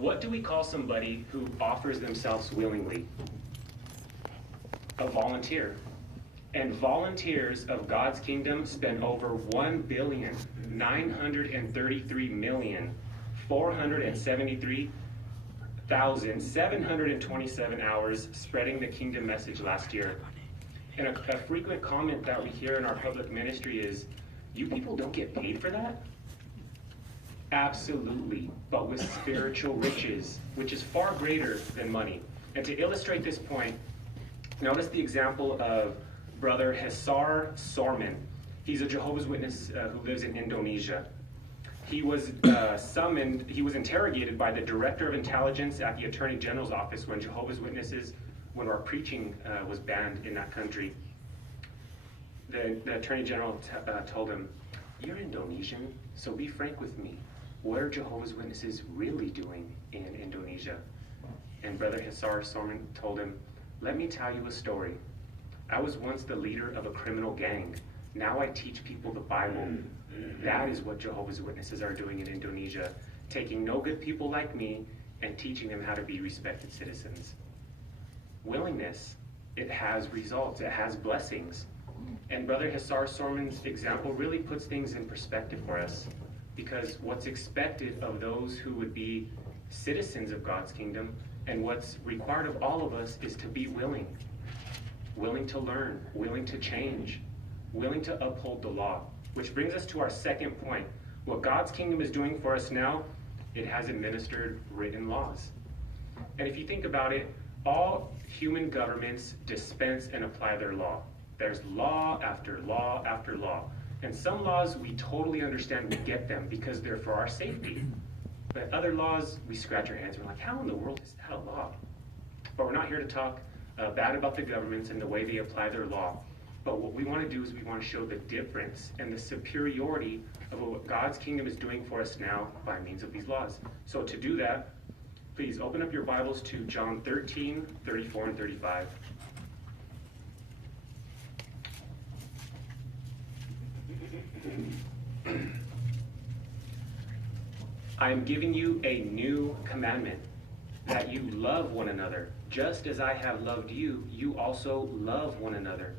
What do we call somebody who offers themselves willingly? A volunteer. And volunteers of God's kingdom spend over 1,933,473,727 hours spreading the kingdom message last year. And a frequent comment that we hear in our public ministry is, you people don't get paid for that? Absolutely, but with spiritual riches, which is far greater than money. And to illustrate this point, notice the example of Brother Hesar Sorman. He's a Jehovah's Witness who lives in Indonesia. He was he was interrogated by the Director of Intelligence at the Attorney General's office when Jehovah's Witnesses, when our preaching was banned in that country. The Attorney General told him, "You're Indonesian, so be frank with me. What are Jehovah's Witnesses really doing in Indonesia?" And Brother Hesar Sorman told him, "Let me tell you a story. I was once the leader of a criminal gang. Now I teach people the Bible. That is what Jehovah's Witnesses are doing in Indonesia, taking no good people like me and teaching them how to be respected citizens." Willingness, it has results, it has blessings. And Brother Hesar Sorman's example really puts things in perspective for us, because what's expected of those who would be citizens of God's kingdom and what's required of all of us is to be willing to learn, willing to change, willing to uphold the law. Which brings us to our second point. What God's kingdom is doing for us now, it has administered written laws. And if you think about it, all human governments dispense and apply their law. There's law after law after law. And some laws we totally understand, we get them because they're for our safety. But other laws, we scratch our heads. We're like, how in the world is that a law? But we're not here to talk bad about the governments and the way they apply their law. But what we want to do is we want to show the difference and the superiority of what God's kingdom is doing for us now by means of these laws. So to do that, please open up your Bibles to John 13, 34, and 35. I am giving you a new commandment, that you love one another. Just as I have loved you, you also love one another.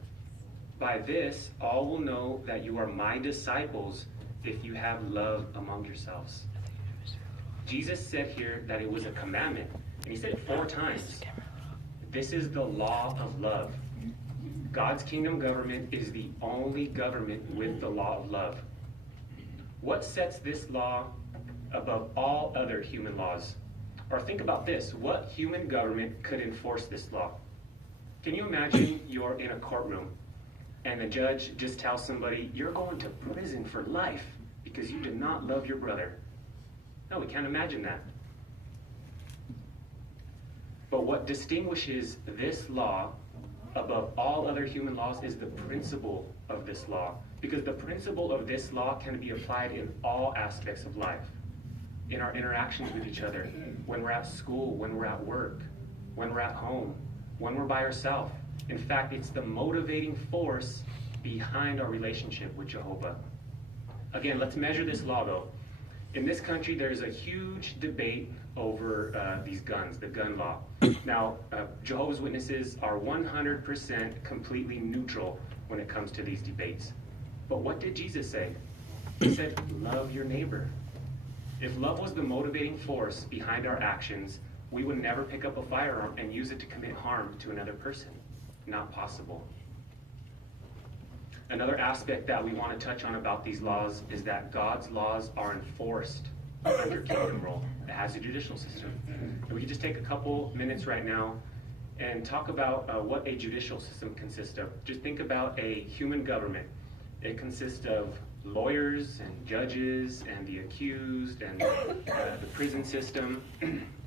By this, all will know that you are my disciples if you have love among yourselves. Jesus said here that it was a commandment, and he said it 4 times. This is the law of love. God's kingdom government is the only government with the law of love. What sets this law above all other human laws? Or think about this, what human government could enforce this law? Can you imagine you're in a courtroom and the judge just tells somebody, you're going to prison for life because you did not love your brother? No, we can't imagine that. But what distinguishes this law above all other human laws is the principle of this law. Because the principle of this law can be applied in all aspects of life. In our interactions with each other, when we're at school, when we're at work, when we're at home, when we're by ourselves. In fact, it's the motivating force behind our relationship with Jehovah. Again, let's measure this law though. In this country, there's a huge debate over these guns, the gun law. Now, Jehovah's Witnesses are 100% completely neutral when it comes to these debates. But what did Jesus say? He said, love your neighbor. If love was the motivating force behind our actions, we would never pick up a firearm and use it to commit harm to another person. Not possible. Another aspect that we want to touch on about these laws is that God's laws are enforced under kingdom rule. It has a judicial system. And we can just take a couple minutes right now and talk about what a judicial system consists of. Just think about a human government. It consists of lawyers and judges and the accused and the prison system.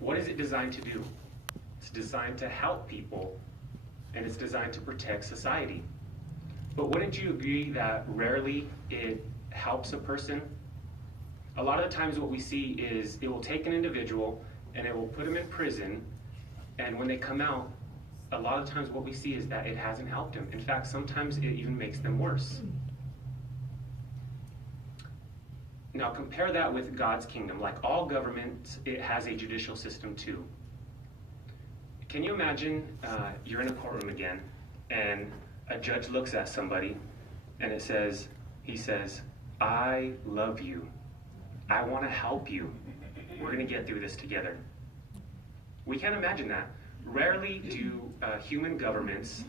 What is it designed to do? It's designed to help people, and it's designed to protect society. But wouldn't you agree that rarely it helps a person? A lot of the times what we see is it will take an individual and it will put them in prison, and when they come out, a lot of times what we see is that it hasn't helped them. In fact, sometimes it even makes them worse. Now compare that with God's kingdom. Like all governments, it has a judicial system too. Can you imagine you're in a courtroom again, and a judge looks at somebody, and he says, I love you. I want to help you. We're going to get through this together. We can't imagine that. Rarely do human governments,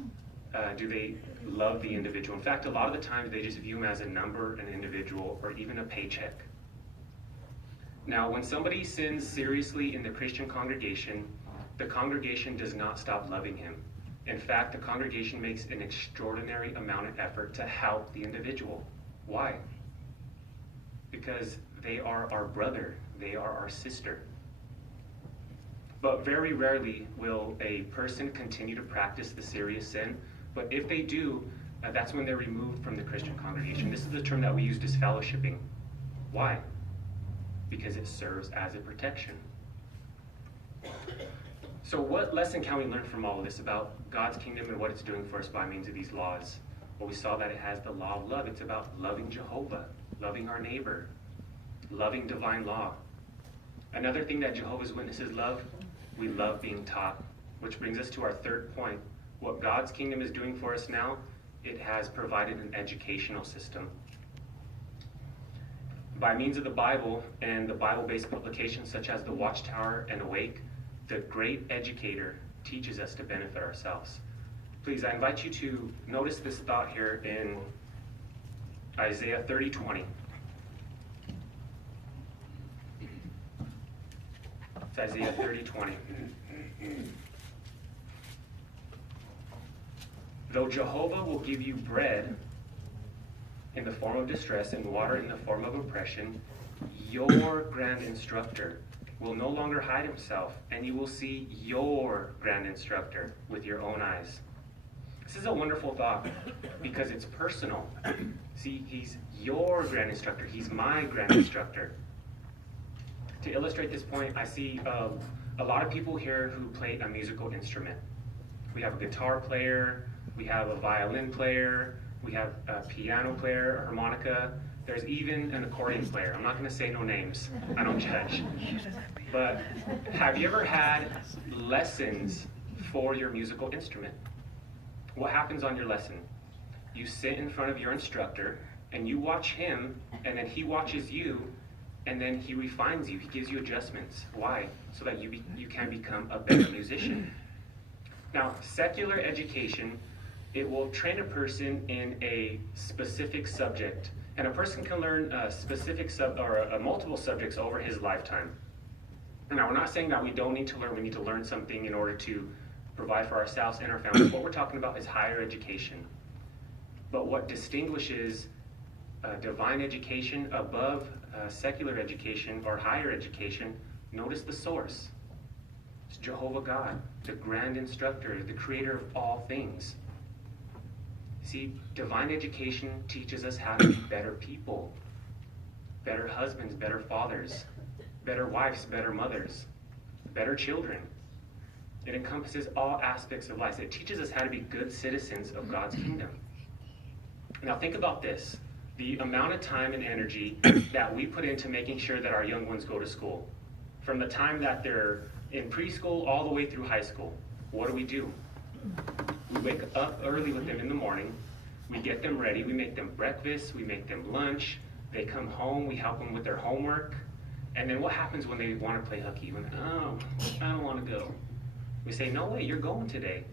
do they love the individual. In fact, a lot of the times they just view him as a number, an individual, or even a paycheck. Now, when somebody sins seriously in the Christian congregation, the congregation does not stop loving him. In fact, the congregation makes an extraordinary amount of effort to help the individual. Why? Because they are our brother, they are our sister. But very rarely will a person continue to practice the serious sin. But if they do, that's when they're removed from the Christian congregation. This is the term that we used as fellowshipping. Why? Because it serves as a protection. So what lesson can we learn from all of this about God's kingdom and what it's doing for us by means of these laws? Well, we saw that it has the law of love. It's about loving Jehovah, loving our neighbor, loving divine law. Another thing that Jehovah's Witnesses love, we love being taught, which brings us to our third point. What God's kingdom is doing for us now, it has provided an educational system. By means of the Bible and the Bible-based publications such as the Watchtower and Awake, the great educator teaches us to benefit ourselves. Please, I invite you to notice this thought here in Isaiah 30:20. It's Isaiah 30:20. Though Jehovah will give you bread in the form of distress and water in the form of oppression, your grand instructor will no longer hide himself, and you will see your grand instructor with your own eyes. This is a wonderful thought because it's personal. See, he's your grand instructor. He's my grand instructor. To illustrate this point, I see a lot of people here who play a musical instrument. We have a guitar player, we have a violin player, we have a piano player, a harmonica. There's even an accordion player. I'm not going to say no names. I don't judge. But have you ever had lessons for your musical instrument? What happens on your lesson? You sit in front of your instructor, and you watch him, and then he watches you, and then he refines you. He gives you adjustments. Why? So that you can become a better musician. Now, secular education, it will train a person in a specific subject. And a person can learn multiple subjects over his lifetime. Now, we're not saying that we don't need to learn. We need to learn something in order to provide for ourselves and our families. What we're talking about is higher education. But what distinguishes divine education above secular education or higher education, notice the source. It's Jehovah God, the grand instructor, the creator of all things. See, divine education teaches us how to be better people, better husbands, better fathers, better wives, better mothers, better children. It encompasses all aspects of life. It teaches us how to be good citizens of God's kingdom. Now think about this, the amount of time and energy that we put into making sure that our young ones go to school. From the time that they're in preschool all the way through high school, what do? We wake up early with them in the morning, we get them ready, we make them breakfast, we make them lunch, they come home, we help them with their homework, and then what happens when they want to play hooky? Oh, I don't want to go. We say, no way, you're going today.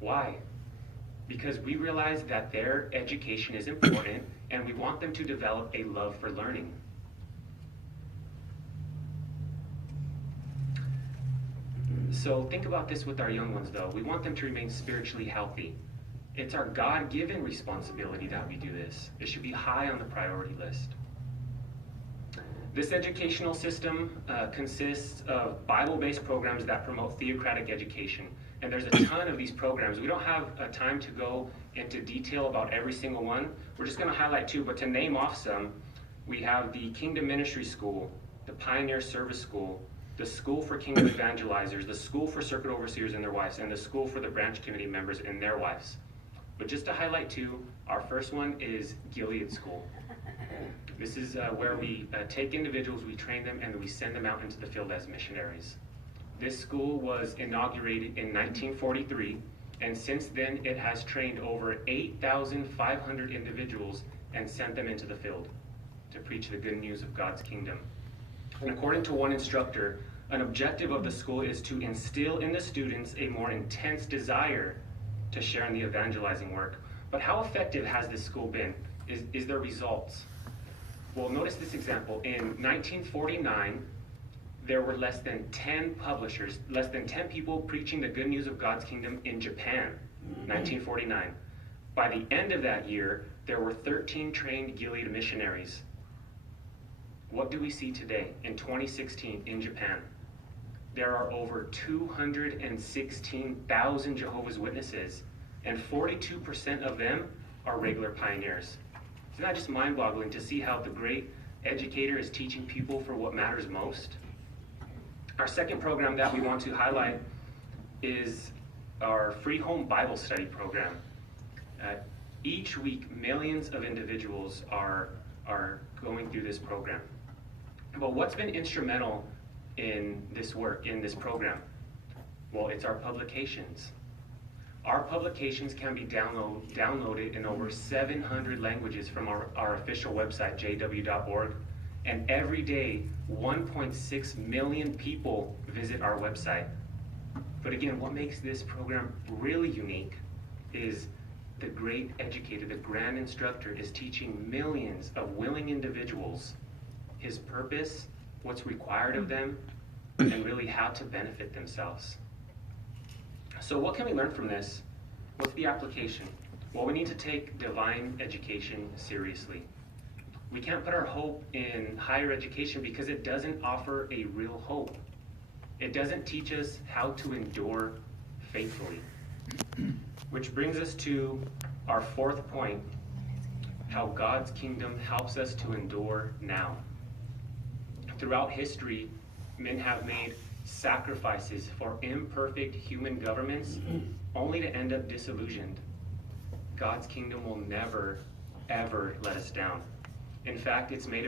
Why? Because we realize that their education is important and we want them to develop a love for learning. So think about this with our young ones though. We want them to remain spiritually healthy. It's our God-given responsibility that we do this. It should be high on the priority list. This educational system consists of Bible-based programs that promote theocratic education. And there's a ton of these programs. We don't have time to go into detail about every single one. We're just going to highlight two, but to name off some, we have the Kingdom Ministry School, the Pioneer Service School, the School for Kingdom Evangelizers, the School for Circuit Overseers and their wives, and the School for the Branch Committee members and their wives. But just to highlight two, our first one is Gilead School. This is where we take individuals, we train them, and we send them out into the field as missionaries. This school was inaugurated in 1943, and since then it has trained over 8,500 individuals and sent them into the field to preach the good news of God's kingdom. And according to one instructor, an objective of the school is to instill in the students a more intense desire to share in the evangelizing work. But how effective has this school been? Is there results? Well, notice this example. In 1949, there were less than 10 publishers, less than 10 people preaching the good news of God's kingdom in Japan, 1949. By the end of that year, there were 13 trained Gilead missionaries. What do we see today in 2016 in Japan? There are over 216,000 Jehovah's Witnesses, and 42% of them are regular pioneers. Isn't that just mind-boggling to see how the great educator is teaching people for what matters most? Our second program that we want to highlight is our free home Bible study program. Each week, millions of individuals are going through this program. But what's been instrumental in this work, in this program? Well, it's our publications. Our publications can be downloaded in over 700 languages from our official website, jw.org. And every day, 1.6 million people visit our website. But again, what makes this program really unique is the great educator, the grand instructor, is teaching millions of willing individuals his purpose, what's required of them, and really how to benefit themselves. So what can we learn from this? What's the application? Well, we need to take divine education seriously. We can't put our hope in higher education because it doesn't offer a real hope. It doesn't teach us how to endure faithfully. Which brings us to our fourth point, how God's kingdom helps us to endure now. Throughout history, men have made sacrifices for imperfect human governments only to end up disillusioned. God's kingdom will never, ever let us down. In fact, it's made